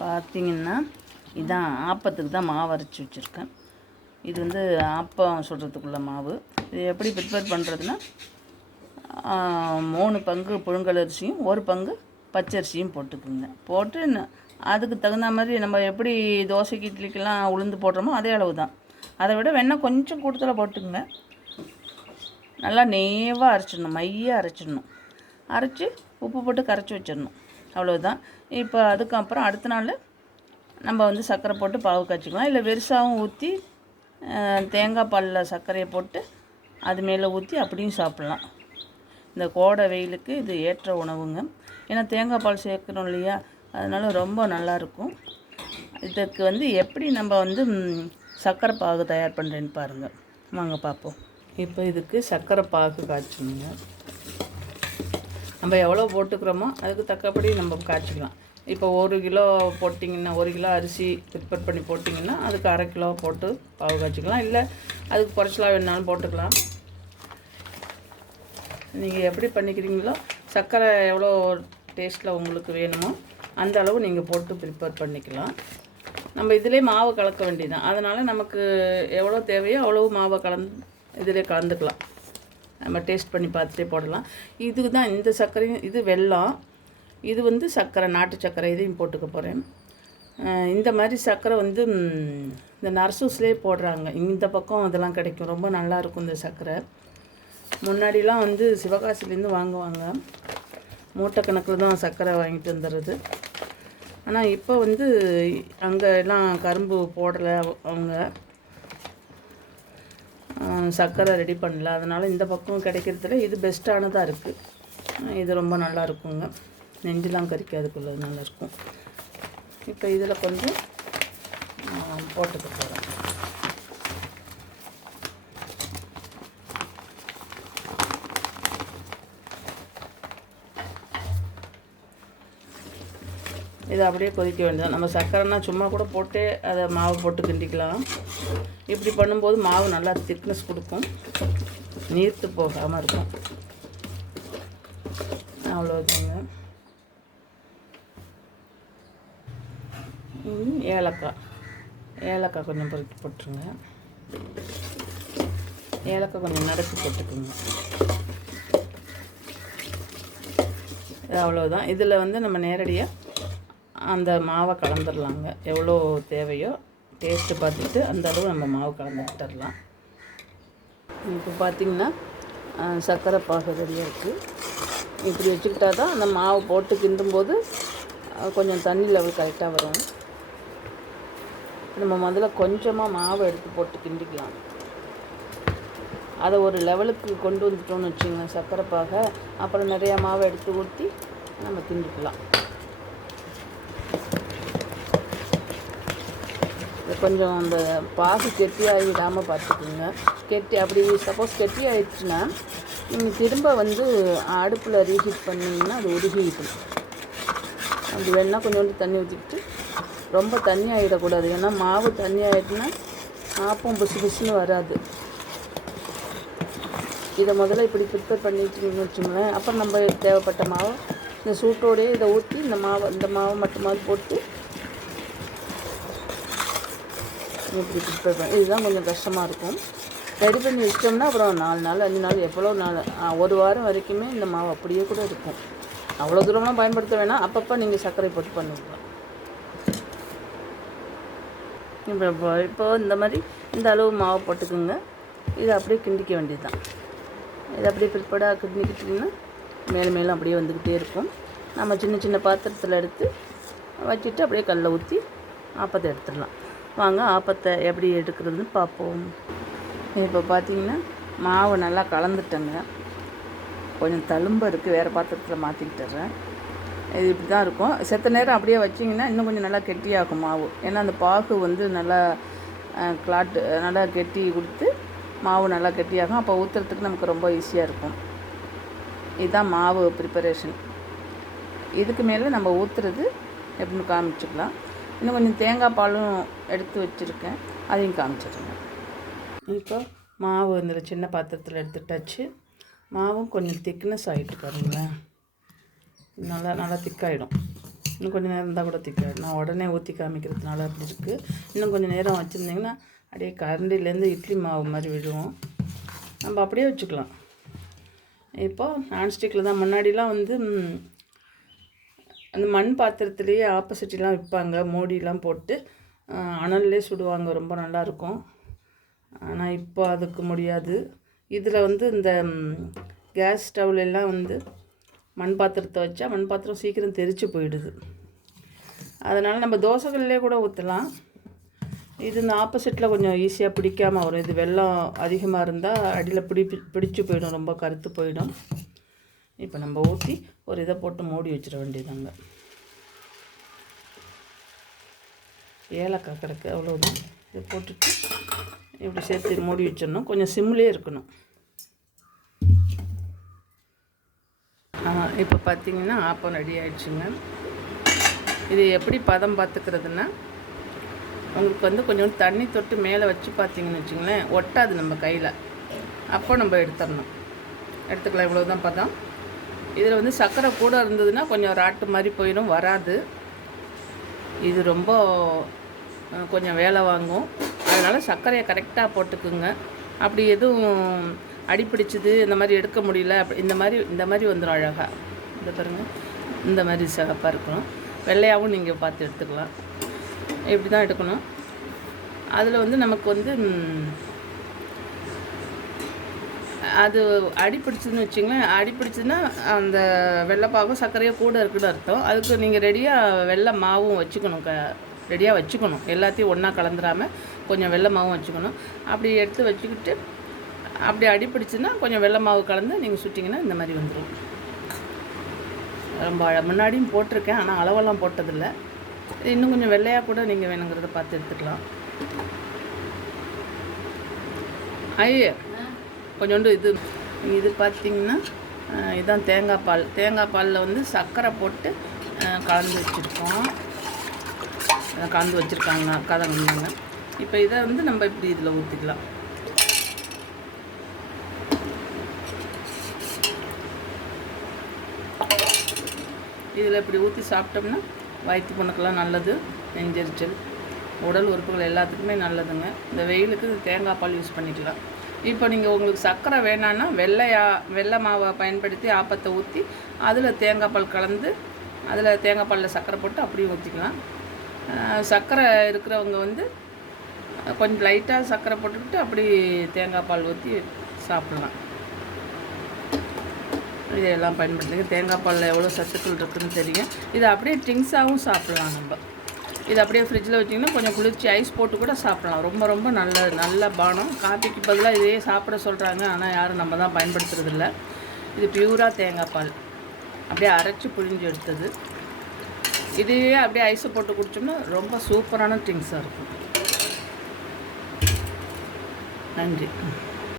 பார்த்தீங்கன்னா இதான் ஆப்பத்துக்கு தான் மாவு அரைச்சி வச்சுருக்கேன். இது வந்து ஆப்பம் சுடுறதுக்குள்ள மாவு. இது எப்படி ப்ரிப்பேர் பண்ணுறதுன்னா மூணு பங்கு புழுங்கல் அரிசியும் ஒரு பங்கு பச்சரிசியும் போட்டுக்குங்க. போட்டு அதுக்கு தகுந்த மாதிரி நம்ம எப்படி தோசைக்கு இட்லிக்கெல்லாம் உளுந்து போடுறோமோ அதே அளவு தான். அதை விட வெண்ணெய் கொஞ்சம் கூடுதலாக போட்டுக்குங்க. நல்லா நேவாக அரைச்சிடணும் மையாக அரைச்சிடணும். அரைச்சி உப்பு போட்டு கரைச்சி வச்சிடணும். அவ்வளோதான் இப்போ அதுக்கப்புறம் அடுத்த நாள் நம்ம வந்து சர்க்கரை போட்டு பாவு காய்ச்சிக்கலாம். இல்லை வெறுசாகவும் ஊற்றி தேங்காய் பாலில் சர்க்கரையை போட்டு அது மேலே ஊற்றி அப்படியும் சாப்பிட்லாம். இந்த கோடை வெயிலுக்கு இது ஏற்ற உணவுங்க. ஏன்னா தேங்காய் பால் சேர்க்குறோம் இல்லையா? அதனால் ரொம்ப நல்லாயிருக்கும் இதுக்கு வந்து எப்படி நம்ம வந்து சர்க்கரை பாகு தயார் பண்ணுறேன்னு பாருங்கள் வாங்க பார்ப்போம் இப்போ இதுக்கு சர்க்கரை பாகு காய்ச்சணுங்க. நம்ம எவ்வளோ போட்டுக்கிறோமோ அதுக்கு தக்கபடி நம்ம காய்ச்சிக்கலாம். இப்போ ஒரு கிலோ போட்டிங்கன்னா ஒரு கிலோ அரிசி ப்ரிப்பேர் பண்ணி போட்டிங்கன்னா அதுக்கு அரை கிலோ போட்டு பாவு காய்ச்சிக்கலாம். இல்லை அதுக்கு குறைச்சலாக வேணாலும் போட்டுக்கலாம். நீங்கள் எப்படி பண்ணிக்கிறீங்களோ சர்க்கரை எவ்வளோ டேஸ்ட்டில் உங்களுக்கு வேணுமோ அந்த அளவு நீங்கள் போட்டு ப்ரிப்பேர் பண்ணிக்கலாம். நம்ம இதிலே மாவு கலக்க வேண்டியதுதான். அதனால் நமக்கு எவ்வளோ தேவையோ அவ்வளோ மாவை கலந்து இதிலே கலந்துக்கலாம். நம்ம டேஸ்ட் பண்ணி பார்த்துட்டே போடலாம். இதுக்கு தான் இந்த சர்க்கரையும் இது வெல்லம் இது வந்து சர்க்கரை நாட்டு சர்க்கரை இதையும் போட்டுக்க போகிறேன் இந்த மாதிரி சர்க்கரை வந்து இந்த நர்சூஸ்லேயே போடுறாங்க. இந்த பக்கம் அதெல்லாம் கிடைக்கும். ரொம்ப நல்லா இருக்கும் இந்த சர்க்கரை. முன்னாடிலாம் வந்து சிவகாசிலேருந்து வாங்குவாங்க. மூட்டை கணக்கில் தான் சர்க்கரை வாங்கிட்டு வந்துடுறது. ஆனால் இப்போ வந்து அங்கே எல்லாம் கரும்பு போடலை அவங்க. சர்க்கரை ரெடி பண்ணல. அதனால் இந்த பக்கம் கிடைக்கிறதுல இது பெஸ்ட்டானதாக இருக்குது இது ரொம்ப நல்லா இருக்குங்க. நெஞ்செலாம் கறிக்காதுக்குள்ளது நல்லாயிருக்கும் இப்போ இதில் கொஞ்சம் போட்டுக்க போகிறேன் இதை அப்படியே கொதிக்க வேண்டியது நம்ம சர்க்கரைனா சும்மா கூட போட்டு அதை மாவு போட்டு கிண்டிக்கலாம். இப்படி பண்ணும்போது மாவு நல்லா திக்னஸ் கொடுக்கும். நீர்த்து போகாமல் இருக்கும். அவ்வளோதாங்க ஏலக்காய். ஏலக்காய் கொஞ்சம் பொறுக்கி போட்டுருங்க. ஏலக்காய் கொஞ்சம் நறுக்கி போட்டுக்கோங்க. அவ்வளோதான் இதில் வந்து நம்ம நேரடியாக அந்த மாவை கலந்துடலாங்க. எவ்வளோ தேவையோ டேஸ்ட்டு பார்த்துட்டு அந்த அளவு நம்ம மாவு கலந்துட்டுடலாம் இப்போ பார்த்திங்கன்னா சர்க்கரை பாகு ரெடியாக இருக்குது இப்படி வச்சுக்கிட்டா தான் அந்த மாவு போட்டு கிண்டும்போது கொஞ்சம் தண்ணி லெவல் கரெக்டாக வரும். நம்ம முதல்ல கொஞ்சமாக மாவு எடுத்து போட்டு கிண்டிக்கலாம். அதை ஒரு லெவலுக்கு கொண்டு வந்துட்டோம்னு வச்சுங்களேன் சர்க்கரை பாகை. அப்புறம் நிறையா மாவை எடுத்து ஊற்றி நம்ம கிண்டிக்கலாம். கொஞ்சம் அந்த பாகு கெட்டியாகிடாமல் பார்த்துக்குங்க. கெட்டி அப்படி சப்போஸ் கெட்டி ஆகிடுச்சுன்னா நீங்கள் திரும்ப வந்து அடுப்பில் ரீஹீட் பண்ணிங்கன்னா அது உருகிடும். அப்படி வேணால் கொஞ்சோண்டு தண்ணி ஊற்றிக்கிட்டு ரொம்ப தண்ணி ஆகிடக்கூடாது ஏன்னா மாவு தண்ணி ஆகிட்டுனா ஆப்பம் புசு புசுன்னு வராது. இதை முதல்ல இப்படி ப்ரிப்பேர் பண்ணிட்டீங்கன்னு வச்சுங்களேன் அப்புறம் நம்ம தேவைப்பட்ட மாவு இந்த சூட்டோடயே இதை ஊற்றி இந்த மாவை இந்த மாவை மட்டுமாவது போட்டு இப்படி ப்ரிப்பேர் பண்ணி இதுதான் கொஞ்சம் கஷ்டமாக இருக்கும். ரெடி பண்ணி வச்சிட்டோம்னா அப்புறம் நாலு நாள் அஞ்சு நாள் எவ்வளோ நாள் ஒரு வாரம் வரைக்குமே இந்த மாவு அப்படியே கூட இருக்கும். அவ்வளோ தூரம்லாம் பயன்படுத்த வேணாம். அப்பப்போ நீங்கள் சர்க்கரை போட்டு பண்ணிக்கலாம் இப்போ இப்போ இந்த மாதிரி இந்த அளவு மாவு போட்டுக்கோங்க. இதை அப்படியே கிண்டிக்க வேண்டியது தான் இதை அப்படியே பிற்படாக கிண்டிக்கிட்டிங்கன்னா மேலும் மேலும் அப்படியே வந்துக்கிட்டே இருக்கும். நம்ம சின்ன சின்ன பாத்திரத்தில் எடுத்து வச்சுட்டு அப்படியே கல்லில் ஊற்றி ஆப்பத்தை எடுத்துடலாம். வாங்க ஆப்பத்தை எப்படி எடுக்கிறதுன்னு பார்ப்போம். இப்போ பார்த்தீங்கன்னா மாவு நல்லா கலந்துட்டேங்க. கொஞ்சம் தழும்பு இருக்குது வேறு பாத்திரத்தில் மாற்றிக்கிட்டுறேன் இது இப்படி தான் இருக்கும். செத்த நேரம் அப்படியே வச்சிங்கன்னா இன்னும் கொஞ்சம் நல்லா கெட்டியாகும் மாவு. ஏன்னா அந்த பாகு வந்து நல்லா கிளாட்டு நல்லா கெட்டி கொடுத்து மாவு நல்லா கெட்டியாகும். அப்போ ஊற்றுறதுக்கு நமக்கு ரொம்ப ஈஸியாக இருக்கும். இதுதான் மாவு ப்ரிப்பரேஷன் இதுக்கு மேலே நம்ம ஊற்றுறது எப்படின்னு காமிச்சிக்கலாம். இன்னும் கொஞ்சம் தேங்காய் பாலும் எடுத்து வச்சுருக்கேன். அதையும் காமிச்சிடுறேன் இப்போ மாவு இந்த சின்ன பாத்திரத்தில் எடுத்துட்டாச்சு. மாவும் கொஞ்சம் திக்னஸ் ஆகிட்டு பாருங்களேன். நல்லா நல்லா திக்காயிடும் இன்னும் கொஞ்சம் நேரம் இருந்தால் கூட திக்காயிடும் நான் உடனே ஊற்றி காமிக்கிறதுனால அப்படி இருக்குது இன்னும் கொஞ்சம் நேரம் வச்சுருந்திங்கன்னா அப்படியே கரண்டிலேருந்து இட்லி மாவு மாதிரி விழுவும். நம்ம அப்படியே வச்சுக்கலாம். இப்போது நான்ஸ்டிக்கில் தான் முன்னாடிலாம் வந்து அந்த மண் பாத்திரத்துலேயே ஆப்போசிட்லாம் விற்பாங்க. மூடிலாம் போட்டு அனல்லே சுடுவாங்க. ரொம்ப நல்லாயிருக்கும். ஆனால் இப்போ அதுக்கு முடியாது. இதில் வந்து இந்த கேஸ் ஸ்டவ்லெல்லாம் வந்து மண் பாத்திரத்தை வச்சா மண் பாத்திரம் சீக்கிரம் தெரித்து போயிடுது. அதனால் நம்ம தோசைகள்லேயே கூட ஊற்றலாம் இது இந்த ஆப்போசிட்டில் கொஞ்சம் ஈஸியாக பிடிக்காமல் வரும். இது வெள்ளம் அதிகமாக இருந்தால் அடியில் பிடி பிடிச்சி போயிடும். ரொம்ப கருத்து போயிடும். இப்போ நம்ம ஊற்றி ஒரு இதை போட்டு மூடி வச்சிட வேண்டியதாங்க ஏலக்காய் கிடக்கு அவ்வளோதான் இதை போட்டுட்டு இப்படி சேர்த்து மூடி வச்சிடணும். கொஞ்சம் சிம்லேயே இருக்கணும். இப்போ பார்த்தீங்கன்னா ஆப்பம் ரெடி ஆயிடுச்சுங்க. இது எப்படி பதம் பார்த்துக்கிறதுன்னா உங்களுக்கு வந்து கொஞ்சம் தண்ணி தொட்டு மேலே வச்சு பார்த்தீங்கன்னு வச்சுங்களேன் ஒட்டாது நம்ம கையில். அப்போ நம்ம எடுத்துடணும். எடுத்துக்கலாம். இவ்வளோ தான் பதம். இதில் வந்து சர்க்கரை கூட இருந்ததுன்னா கொஞ்சம் ராட்டு மாதிரி போயிடும் வராது. இது ரொம்ப கொஞ்சம் வேலை வாங்கும். அதனால் சர்க்கரையை கரெக்டாக போட்டுக்குங்க. அப்படி எதுவும் அடிப்பிடிச்சது இந்த மாதிரி எடுக்க முடியல அப்படி இந்த மாதிரி இந்த மாதிரி வந்துடும் அழகாக இந்த பாருங்க இந்த மாதிரி சிகப்பாக இருக்கணும். வெள்ளையாகவும் நீங்கள் பார்த்து எடுத்துக்கலாம். இப்படி தான் எடுக்கணும். அதில் வந்து நமக்கு வந்து ம், அது அடிப்பிடிச்சதுன்னு வச்சிங்களேன் அடிப்பிடிச்சதுன்னா அந்த வெள்ளைப்பாகும் சர்க்கரையும் கூட இருக்குன்னு அர்த்தம். அதுக்கு நீங்கள் ரெடியாக வெள்ளை மாவும் வச்சுக்கணும் க ரெடியாக வச்சுக்கணும். எல்லாத்தையும் ஒன்றா கலந்துடாமல் கொஞ்சம் வெள்ளை மாவும் வச்சுக்கணும். அப்படி எடுத்து வச்சுக்கிட்டு அப்படி அடிப்பிடிச்சுன்னா கொஞ்சம் வெள்ளை மாவு கலந்து நீங்கள் சுட்டிங்கன்னா இந்த மாதிரி வந்துடும் ரொம்ப முன்னாடியும் போட்டிருக்கேன் ஆனால் அளவெல்லாம் போட்டதில்லை. இன்னும் கொஞ்சம் வெள்ளையாக கூட நீங்கள் வேணுங்கிறத பார்த்து எடுத்துக்கலாம். ஐயே கொஞ்சோண்டு இது இது பார்த்தீங்கன்னா இதுதான் தேங்காய் பால். தேங்காய் பாலில் வந்து சர்க்கரை போட்டு கலந்து வச்சுருக்கோம். கலந்து வச்சுருக்காங்க அக்கா தான் வந்தாங்க. இப்போ இதை வந்து நம்ம இப்படி இதில் ஊற்றிக்கலாம் இதில் இப்படி ஊற்றி சாப்பிட்டோம்னா வயிற்று புண்ணுக்கெல்லாம் நல்லது. நெஞ்செரிச்சல். உடல் உறுப்புகள் எல்லாத்துக்குமே நல்லதுங்க. இந்த வெயிலுக்கு தேங்காய் பால் யூஸ் பண்ணிக்கலாம். இப்போ நீங்கள் உங்களுக்கு சர்க்கரை வேணான்னா வெள்ளையா வெள்ளை மாவை பயன்படுத்தி ஆப்பத்தை ஊற்றி அதில் தேங்காய் பால் கலந்து அதில் தேங்காய் பாலில் சர்க்கரை போட்டு அப்படியே ஊற்றிக்கலாம் சர்க்கரை இருக்கிறவங்க வந்து கொஞ்சம் லைட்டாக சர்க்கரை போட்டுக்கிட்டு அப்படி தேங்காய் பால் ஊற்றி சாப்பிட்லாம். இதையெல்லாம் பயன்படுத்துங்க தேங்காய் பாலில் எவ்வளோ சத்துக்கள் இருக்குதுன்னு தெரியும். இது அப்படியே ட்ரிங்க்ஸாகவும் சாப்பிட்லாம் நம்ம. இது அப்படியே ஃப்ரிட்ஜில் வச்சிங்கன்னா கொஞ்சம் குளிர்ச்சி ஐஸ் போட்டு கூட சாப்பிடலாம். ரொம்ப ரொம்ப நல்ல நல்ல பானம். காப்பிக்கு பதிலாக இதையே சாப்பிட சொல்கிறாங்க ஆனால் யாரும் நம்ம தான் பயன்படுத்துறதில்ல. இது பியூராக தேங்காய் பால். அப்படியே அரைச்சி புழிஞ்சு எடுத்தது. இதையே அப்படியே ஐஸை போட்டு குடிச்சோம்னா ரொம்ப சூப்பரான ட்ரிங்க்ஸாக இருக்கும். நன்றி.